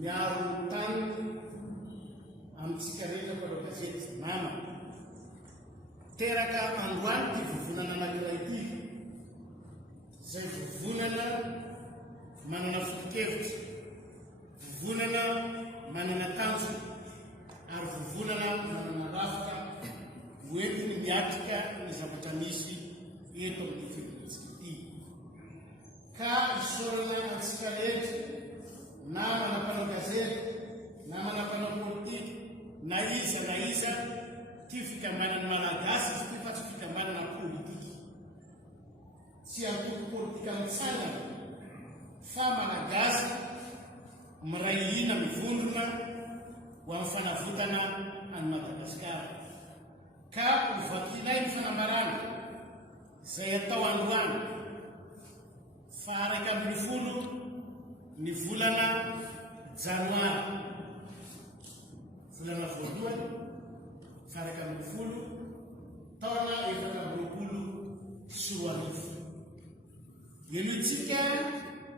miaro tany amitsika rehetra mpanao gazety nama teraka androany ty vovonana anankiray ity zay vovonana manana foto-kevitra, vovonana manana tanjo ary vovonana manana rafika hoentiny miatrika ny zavatra misy eto amin'ny firenentsika ity. Ka isorana antsika rehetra na manampanao gazety na manampanao politika na iza ty fikambanana malagasy izy ty fa tsy fikambanana politika. Tsy antoko politika mitsangana fa malagasy miray hina mivondrona ho amin'ny fanavotana any Madagasikara. Ka hovakinay ny fanambarana zay atao androany fa 1 ny volana janoary, volana voalohany fa 1 taona 2024. Itsika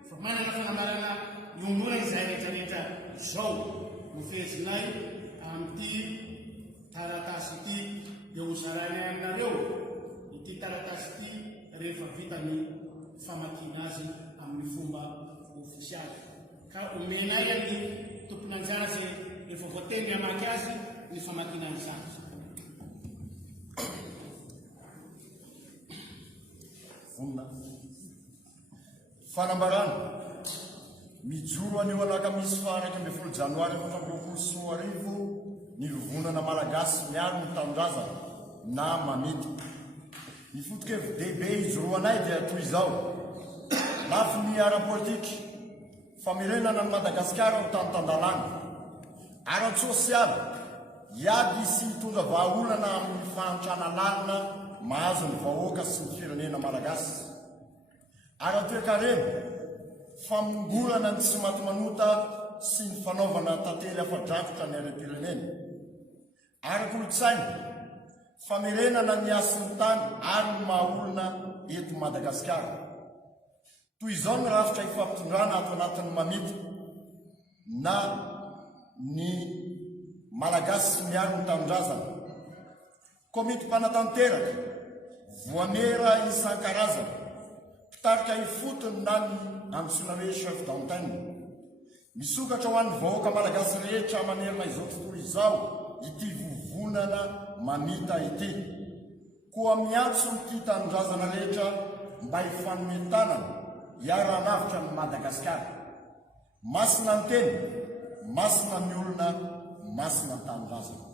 fa manana fanambarana iombona izay rehetrarehetra zao no fehezinay amin'ity taratasy ity dia hozarany aminareo ity taratasy ity rehefa vita ny famakina azy amin'ny fomba ofisialy. Ka omenay amin'ny tompony anjara zay rehefa voateny hamaky azy ny famakina izany. Fanambarana mijoro aneo alakamisy fa 1 janoary 2024 ny vovonana malagasy miaro ny tanindrazana na mamity. Ny foto-kevitra ijoroanay dia toy izao: lafy ny ara-politika, famerenana ny Madagasikara ho tany tandalana, ara-tsosialy, iady sy mitondra vahaolana amin'ny fahantrana lalina mahazo ny vahoaka sy ny firenena malagasy, ara-toekarena, famongorana ny tsy maty manota sy ny fanaovana tantely afa-drakotra ny ara-pirenena, ara-kolotsaina, famerenana ny asin'ny tany ary ny mahaolona eto Madagasikara. Toy izao ny rafitra ifampitondrana ato anatin'ny mamity na ny malagasy miaro ny tanindrazana, komity mpanatanteraka, voanera isan-karazana, mpitarika ifotony na ny antsoina hoe chef d'antenne, misokatra ho an'ny vahoaka malagasy rehetra manerana izao tontolo izao ity vovonana mamita ity, koa miantso ity tanindrazana rehetra mba hifanomentanana hiara-lavitra ny Madagasikara. Masina ny teny, masina ny olona, masina ny tanindrazana.